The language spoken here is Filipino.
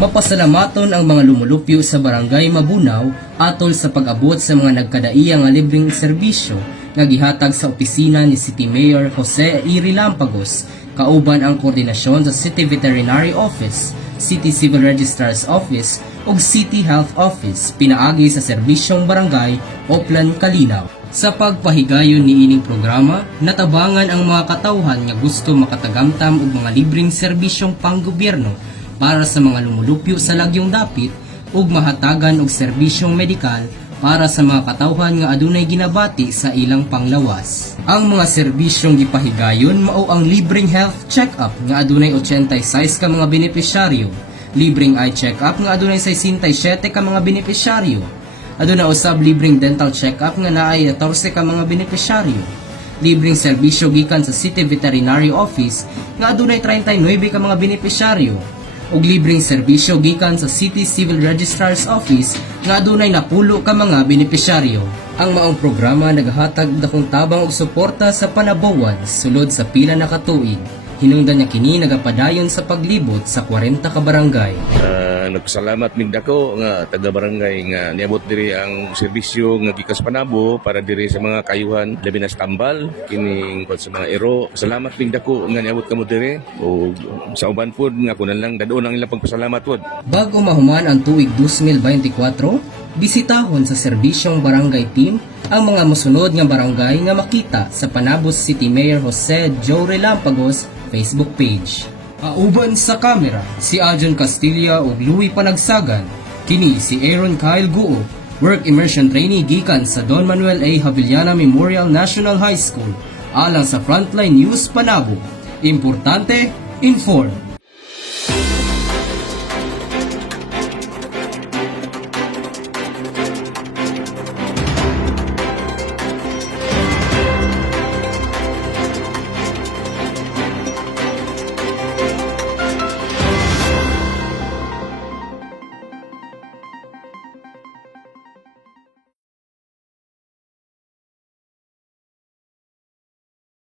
Mapasalamaton ang mga lumulupyo sa Barangay Mabunaw atol sa pag-abot sa mga nagkadaiya nga libreng serbisyo nga gihatag sa opisina ni City Mayor Jose Iri Lampagos kauban ang koordinasyon sa City Veterinary Office, City Civil Registrar's Office ug City Health Office pinaagi sa serbisyong barangay Oplan Kalinaw. Sa pagpahigayon ni ining programa, natabangan ang mga katawhan nga gusto makatagamtam og mga libreng serbisyong panggobyerno para sa mga lumulupyo sa lagyong dapit ug mahatagan og serbisyong medikal para sa mga katawhan nga adunay ginabati sa ilang panglawas. Ang mga serbisyong gipahigayon mao ang libreng health check-up nga adunay 86 ka mga benepisyaryo, libreng eye check-up nga adunay 67 ka mga benepisyaryo, aduna usab libreng dental check-up nga naay 14 ka mga benepisyaryo, libreng serbisyo gikan sa City Veterinary Office nga adunay 39 ka mga benepisyaryo, ug libreng serbisyo gikan sa City Civil Registrar's Office nga adunay napulo ka mga benepisyaryo. Ang maong programa naghatag dakong tabang og suporta sa panabuwan sulod sa pila na katuig. Hinungdan niya kini nagapadayon sa paglibot sa 40 ka barangay. Nagsalamat mig dako nga taga barangay nga niabot diri ang serbisyo nga gikas Panabo para diri sa mga kayuhan labi na sa tambal kining sa mga ero. Salamat mig dako nga niabot kamo diri o sa uban pod nga kunan lang dadon ang ilang pagpasalamat pod. Bago mahuman ang tuig 2024, bisitahon sa serbisyong barangay team ang mga mosunod nga barangay nga makita sa Panabo City Mayor Jose Joe Relampagos Facebook page. Auban sa kamera, si Aljon Castilla ug Louie Panagsagan. Kini si Aaron Kyle Guo, Work Immersion Trainee gikan sa Don Manuel A. Javillana Memorial National High School, alang sa Frontline News Panabo. Importante, inform.